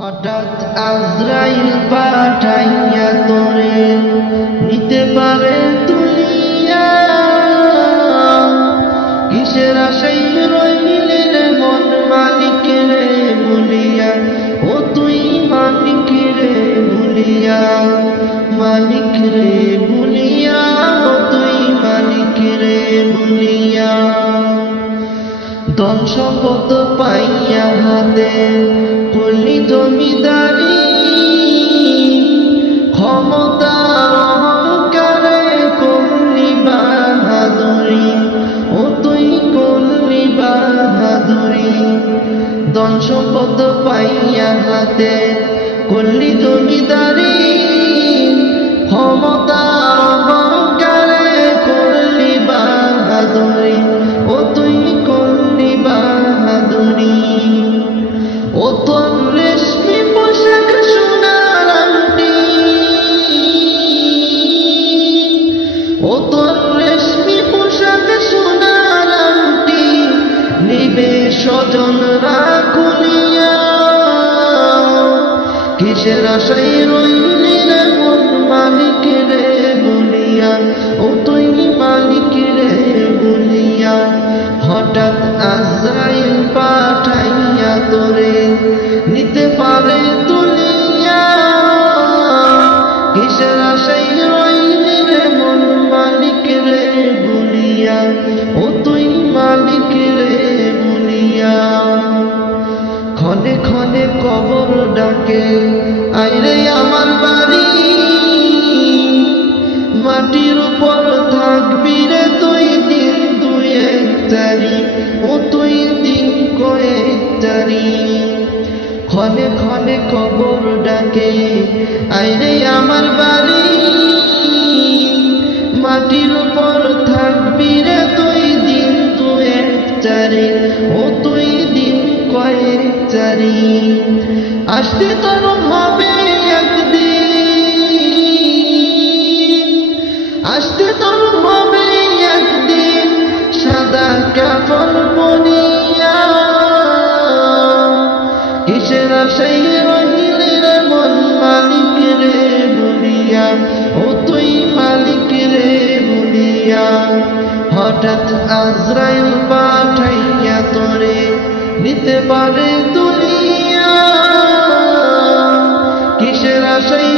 হঠাৎ আজরাইল পাঠাইয়া তোরে নিতে পারে তুলিয়া কিসের আশাই রইলে রে মন মালিক বলিয়া, ও তুই মালিক রে বলিয়া, মালিক রে বলিয়া, ও তুই মালিক রে বলিয়া। ধন সম্পদ পাইয়া হাতে জমিদারি ক্ষমতার অহংকারে পাইয়া হাতে করলি জমিদারি ক্ষমতার নিবে স্বজন রাখুনিয়া। কিসের আশাই রইলি রে মন মালিক রে বলিয়া ও তুই মালিক রে বলিয়া হঠাৎ আজরাইল পাঠাইয়া তোরে নিতে পারে তুলিয়া কিসের আশাই রইলি রে মন মালিক রে বলিয়া ও তুই ক্ষণে ক্ষণে কবর ডাকে। আইরে আমার বাড়ি, মাটির উপর থাকবি রে তুই দিন, দুই এক ও তুই দিন কয়েক তারি। ক্ষণে ক্ষণে কবর ডাকে, আইরে আমার বাড়ি, মাটির উপর থাকবি রে তুই দিন দু এক ও কয়েক চারি। আসতে তোর হবে একদিন। আসতে তোর হবে একদিন সাদা কাপড় পরিয়া। কিসের আশাই রহিলে রে মন মালিক রে বলিয়া? ও তুই মালিক রে বলিয়া। হঠাৎ আজরাইল পাঠাইয়া নিতে পারে দুনিয়া। কিসের আশাই